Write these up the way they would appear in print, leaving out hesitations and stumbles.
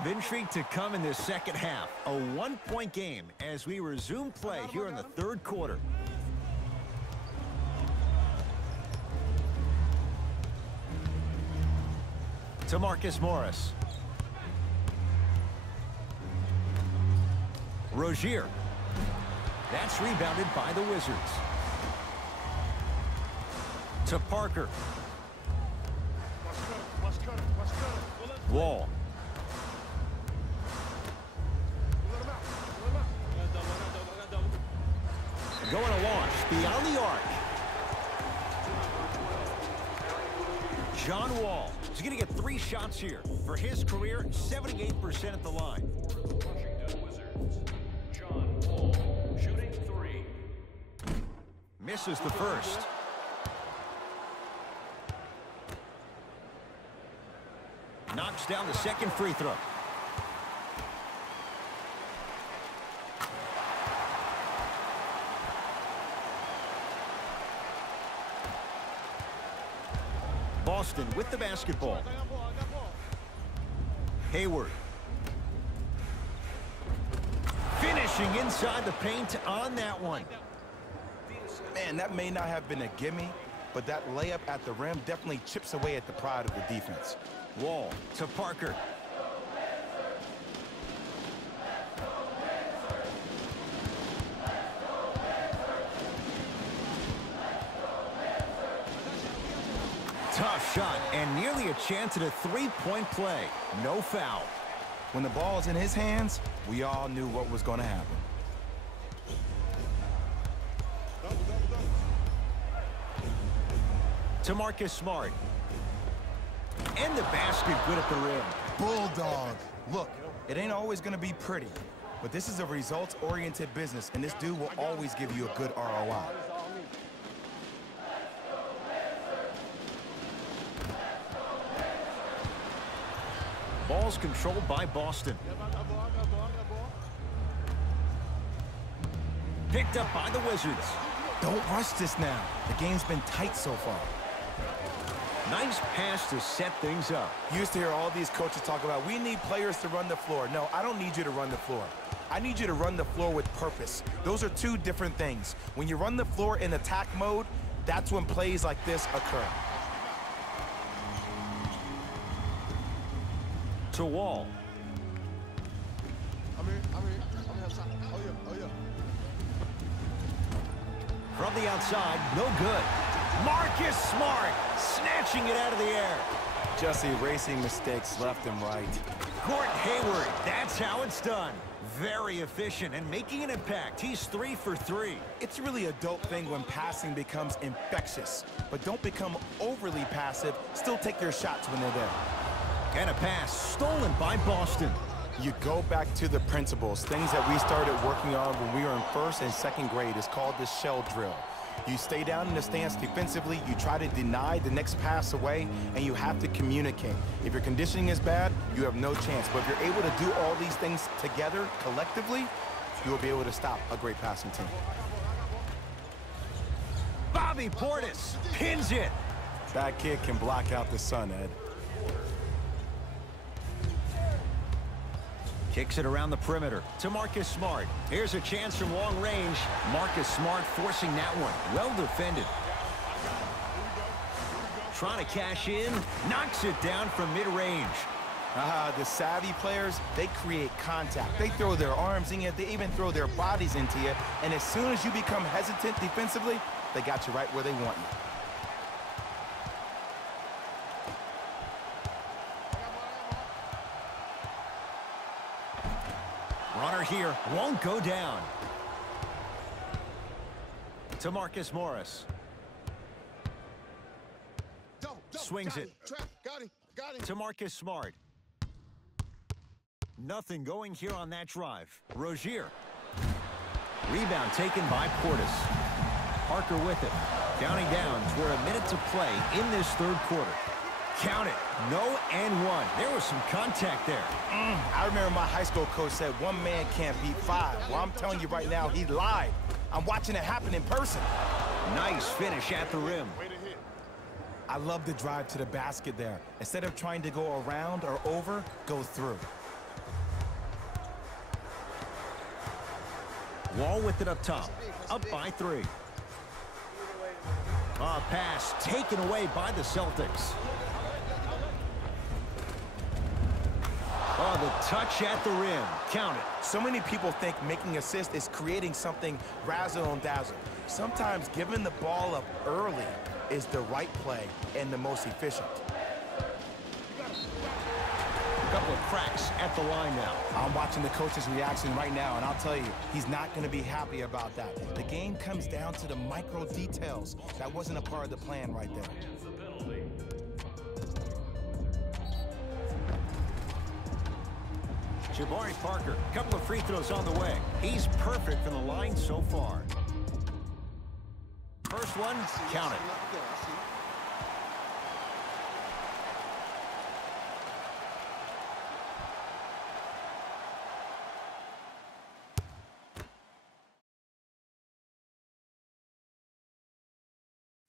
of intrigue to come in this second half. A one-point game as we resume play here in the third quarter. To Marcus Morris. Rozier. That's rebounded by the Wizards. To Parker. Wall. Going to launch beyond the arc. John Wall. He's going to get 3 shots here. For his career, 78% at the line. Washington Wizards. John Wall, shooting 3. Misses the first. Knocks down the second free throw. Boston with the basketball. Hayward. Finishing inside the paint on that one. Man, that may not have been a gimme, but that layup at the rim definitely chips away at the pride of the defense. Wall to Parker. Tough shot and nearly a chance at a three-point play. No foul. When the ball's in his hands, we all knew what was going to happen. To Marcus Smart. And the basket good at the rim. Bulldog. Look, it ain't always going to be pretty, but this is a results-oriented business, and this dude will always give you a good ROI. Ball's controlled by Boston. Picked up by the Wizards. Don't rush this now. The game's been tight so far. Nice pass to set things up. You used to hear all these coaches talk about, we need players to run the floor. No, I don't need you to run the floor. I need you to run the floor with purpose. Those are two different things. When you run the floor in attack mode, that's when plays like this occur. To Wall. From the outside, no good. Marcus Smart snatching it out of the air. Just erasing mistakes left and right. Gordon Hayward, that's how it's done. Very efficient and making an impact. He's 3 for 3. It's really a dope thing when passing becomes infectious. But don't become overly passive. Still take your shots when they're there. And a pass stolen by Boston. You go back to the principles, things that we started working on when we were in 1st and 2nd grade. It's called the shell drill. You stay down in the stance defensively, you try to deny the next pass away, and you have to communicate. If your conditioning is bad, you have no chance. But if you're able to do all these things together, collectively, you will be able to stop a great passing team. Bobby Portis pins it. That kid can block out the sun, Ed. Kicks it around the perimeter to Marcus Smart. Here's a chance from long range. Marcus Smart forcing that one. Well defended. Trying to cash in. Knocks it down from mid-range. The savvy players, they create contact. They throw their arms in you. They even throw their bodies into you. And as soon as you become hesitant defensively, they got you right where they want you. Runner here won't go down. To Marcus Morris. Swings it. To Marcus Smart. Nothing going here on that drive. Rozier. Rebound taken by Portis. Parker with it. Counting down toward a minute to play in this third quarter. Count it. No and one. There was some contact there. I remember my high school coach said one man can't beat 5. Well, I'm telling you right now, he lied. I'm watching it happen in person. Nice finish at the rim. I love the drive to the basket there. Instead of trying to go around or over, go through. Wall with it up top. Up by 3. Pass taken away by the Celtics. The touch at the rim. Count it. So many people think making assists is creating something razzle and dazzle. Sometimes giving the ball up early is the right play and the most efficient. A couple of cracks at the line now. I'm watching the coach's reaction right now, and I'll tell you, he's not going to be happy about that. The game comes down to the micro details. That wasn't a part of the plan right there. Jabari Parker, a couple of free throws on the way. He's perfect from the line so far. First one, count it.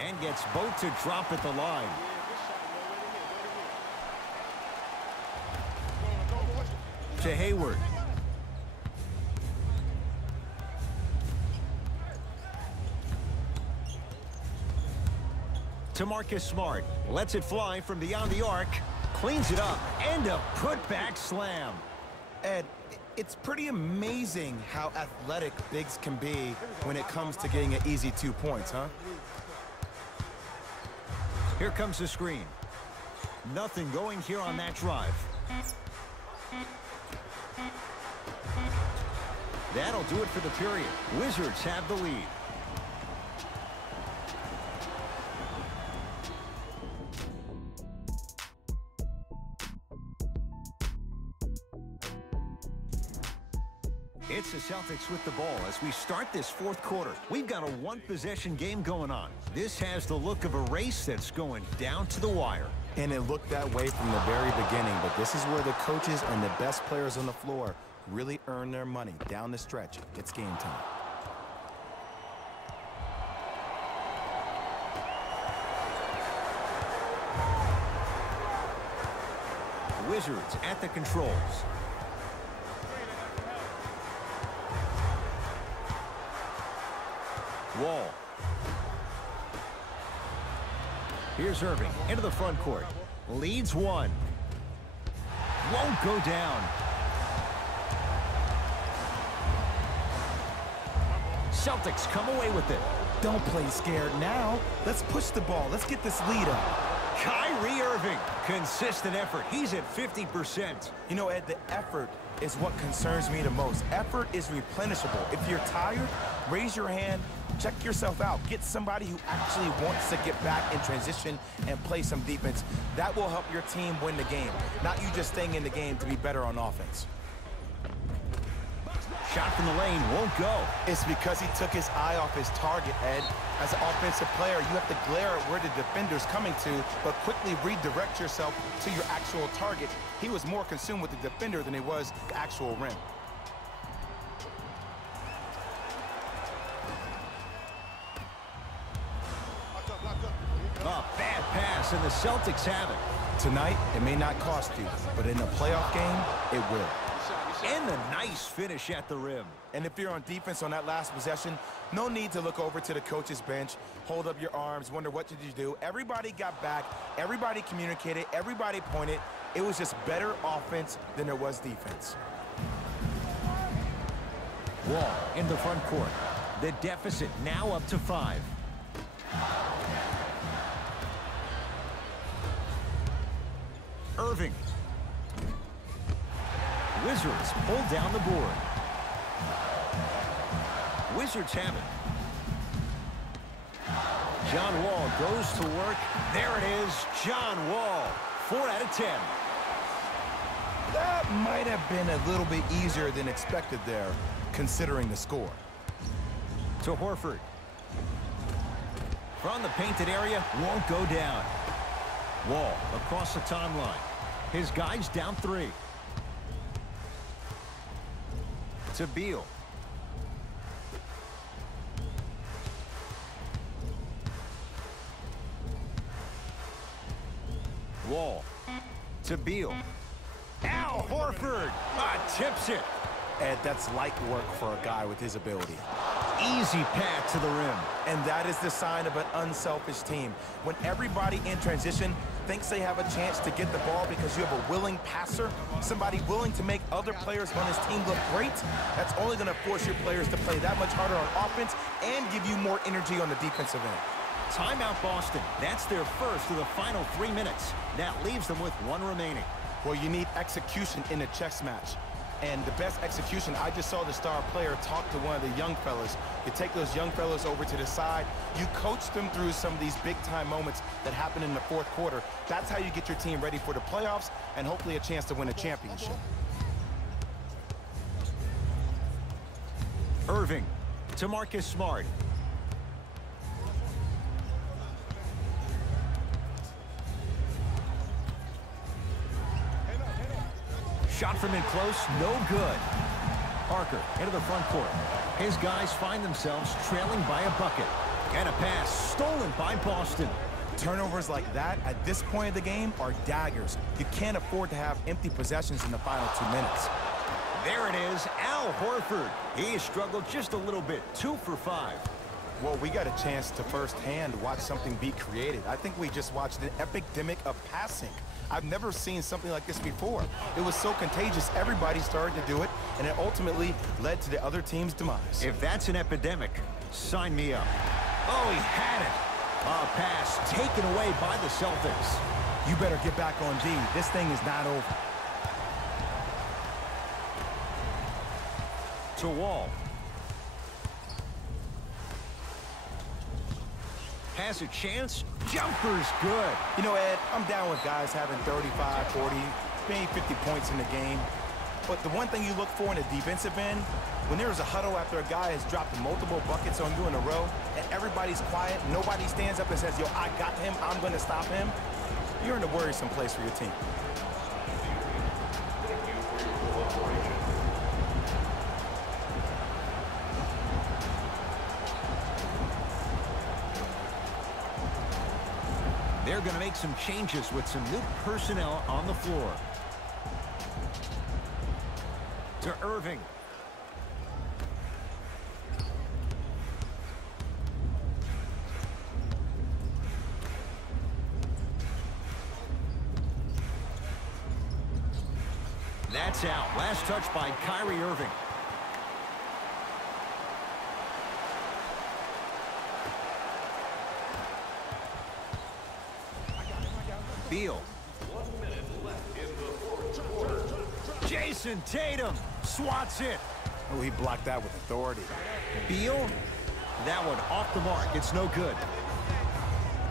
And gets both to drop at the line. To Hayward. To Marcus Smart. Lets it fly from beyond the arc. Cleans it up. And a putback slam. Ed, it's pretty amazing how athletic bigs can be when it comes to getting an easy 2 points, huh? Here comes the screen. Nothing going here on that drive. That'll do it for the period. Wizards have the lead. It's the Celtics with the ball as we start this fourth quarter. We've got a one-possession game going on. This has the look of a race that's going down to the wire. And it looked that way from the very beginning, but this is where the coaches and the best players on the floor really earn their money. Down the stretch, it's game time. Wizards at the controls. Wall. Here's Irving into the front court. Leads one. Won't go down. Celtics come away with it. Don't play scared now. Let's push the ball. Let's get this lead up. Kyrie Irving. Consistent effort. He's at 50%. You know, Ed, the effort is what concerns me the most. Effort is replenishable. If you're tired, raise your hand. Check yourself out. Get somebody who actually wants to get back in transition and play some defense. That will help your team win the game, not you just staying in the game to be better on offense. Shot from the lane won't go. It's because he took his eye off his target, Ed. As an offensive player, you have to glare at where the defender's coming to, but quickly redirect yourself to your actual target. He was more consumed with the defender than he was the actual rim. A bad pass, and the Celtics have it. Tonight, it may not cost you, but in a playoff game, it will. And a nice finish at the rim. And if you're on defense on that last possession, no need to look over to the coach's bench, hold up your arms, wonder what did you do. Everybody got back, everybody communicated, everybody pointed. It was just better offense than there was defense. Wall in the front court. The deficit now up to 5. Irving. Wizards pull down the board. Wizards have it. John Wall goes to work. There it is, John Wall. 4 out of 10. That might have been a little bit easier than expected there, considering the score. To Horford. From the painted area, won't go down. Wall across the timeline. His guy's down 3. To Beal. Wall. To Beal. Al Horford tips it. And that's light work for a guy with his ability. Easy path to the rim. And that is the sign of an unselfish team. When everybody in transition thinks they have a chance to get the ball because you have a willing passer, somebody willing to make other players on his team look great, that's only going to force your players to play that much harder on offense and give you more energy on the defensive end. Timeout Boston. That's their first of the final 3 minutes. That leaves them with one remaining. Well, you need execution in a chess match. And the best execution, I just saw the star player talk to one of the young fellas. You take those young fellas over to the side. You coach them through some of these big-time moments that happen in the fourth quarter. That's how you get your team ready for the playoffs and hopefully a chance to win a championship. Irving to Marcus Smart. Shot from in close, no good. Parker into the front court. His guys find themselves trailing by a bucket. And a pass stolen by Boston. Turnovers like that at this point of the game are daggers. You can't afford to have empty possessions in the final 2 minutes. There it is, Al Horford. He struggled just a little bit, 2 for 5. Well, we got a chance to firsthand watch something be created. I think we just watched an epidemic of passing. I've never seen something like this before. It was so contagious, everybody started to do it, and it ultimately led to the other team's demise. If that's an epidemic, sign me up. Oh, he had it. A pass taken away by the Celtics. You better get back on D. This thing is not over. To Wall. Has a chance. Jumper's good. You know, Ed, I'm down with guys having 35, 40, maybe 50 points in the game. But the one thing you look for in a defensive end, when there's a huddle after a guy has dropped multiple buckets on you in a row, and everybody's quiet, nobody stands up and says, yo, I got him, I'm going to stop him, you're in a worrisome place for your team. They're going to make some changes with some new personnel on the floor. To Irving. That's out. Last touch by Kyrie Irving. Beal. Jason Tatum swats it. Oh, he blocked that with authority. Beal, that one off the mark. It's no good.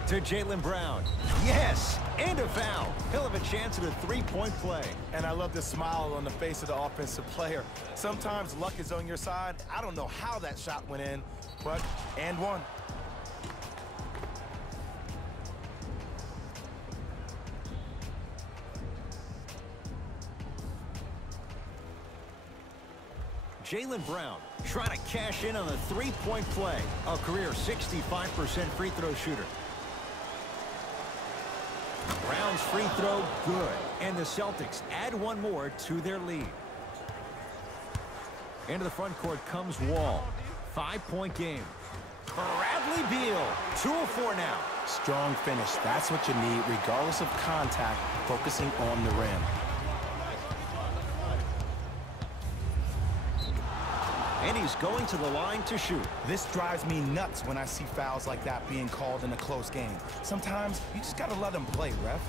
To Jaylen Brown. Yes, and a foul. He'll have a chance at a three-point play. And I love the smile on the face of the offensive player. Sometimes luck is on your side. I don't know how that shot went in, but and one. Jaylen Brown trying to cash in on the three-point play. A career 65% free throw shooter. Brown's free throw good. And the Celtics add one more to their lead. Into the front court comes Wall. 5-point game. Bradley Beal. 2 of 4 now. Strong finish. That's what you need regardless of contact, focusing on the rim. And he's going to the line to shoot. This drives me nuts when I see fouls like that being called in a close game. Sometimes you just got to let them play, ref.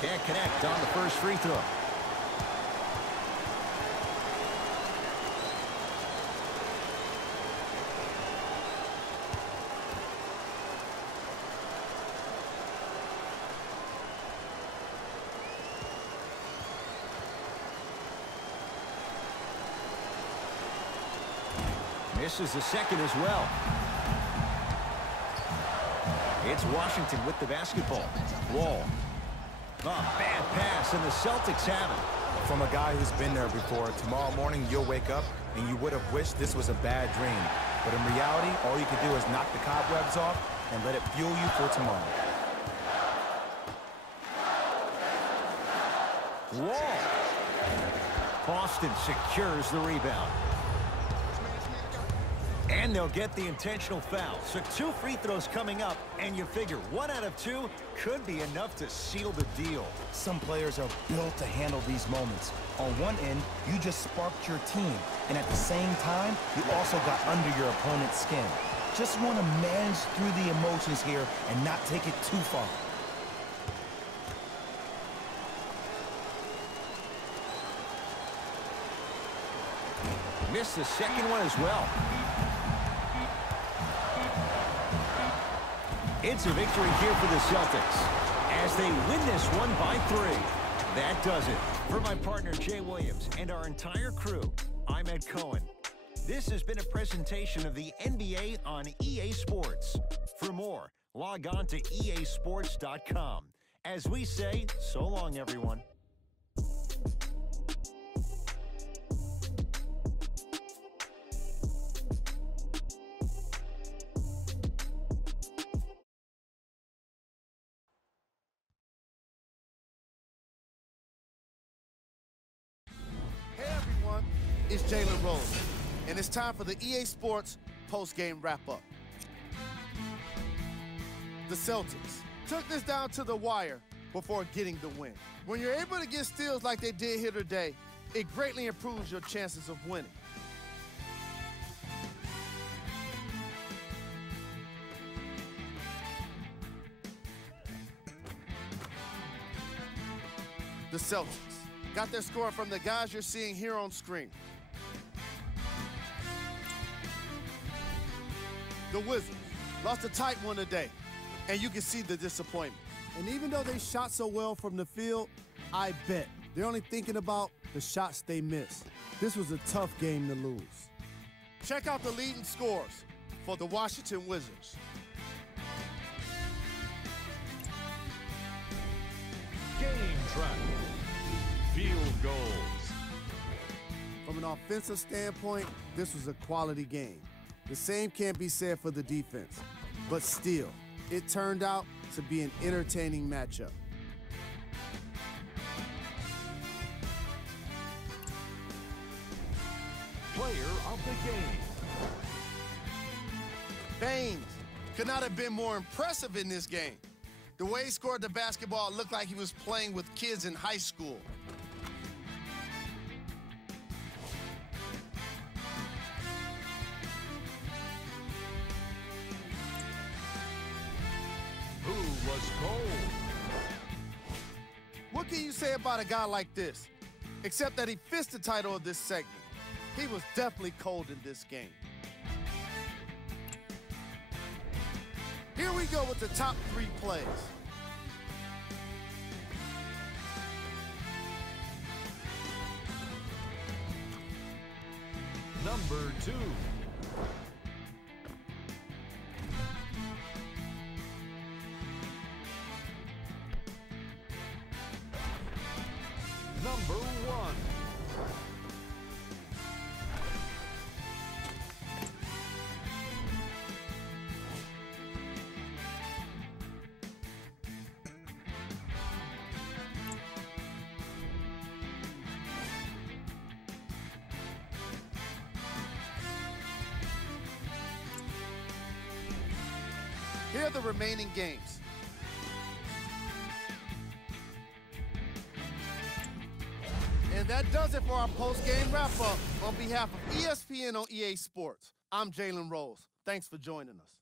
Can't connect on the first free throw. Misses the second as well. It's Washington with the basketball. Wall. A bad pass, and the Celtics have it. From a guy who's been there before, tomorrow morning you'll wake up and you would have wished this was a bad dream. But in reality, all you can do is knock the cobwebs off and let it fuel you for tomorrow. Wall. Boston secures the rebound. And they'll get the intentional foul. So 2 free throws coming up, and you figure 1 out of 2 could be enough to seal the deal. Some players are built to handle these moments. On one end, you just sparked your team, and at the same time, you also got under your opponent's skin. Just want to manage through the emotions here and not take it too far. Missed the second one as well. It's a victory here for the Celtics as they win this one by 3. That does it. For my partner, Jay Williams, and our entire crew, I'm Ed Cohen. This has been a presentation of the NBA on EA Sports. For more, log on to easports.com. As we say, so long, everyone. It's Jalen Rose, and it's time for the EA Sports post-game wrap-up. The Celtics took this down to the wire before getting the win. When you're able to get steals like they did here today, it greatly improves your chances of winning. The Celtics got their score from the guys you're seeing here on screen. The Wizards lost a tight one today, and you can see the disappointment. And even though they shot so well from the field, I bet they're only thinking about the shots they missed. This was a tough game to lose. Check out the leading scores for the Washington Wizards. Game track. Field goals. From an offensive standpoint, this was a quality game. The same can't be said for the defense. But still, it turned out to be an entertaining matchup. Player of the game. Baines could not have been more impressive in this game. The way he scored the basketball looked like he was playing with kids in high school. Who was cold? What can you say about a guy like this? Except that he fits the title of this segment. He was definitely cold in this game. Here we go with the top 3 plays. Number 2. Number 1. Here are the remaining games. And that does it for our post-game wrap-up. On behalf of ESPN on EA Sports, I'm Jalen Rose. Thanks for joining us.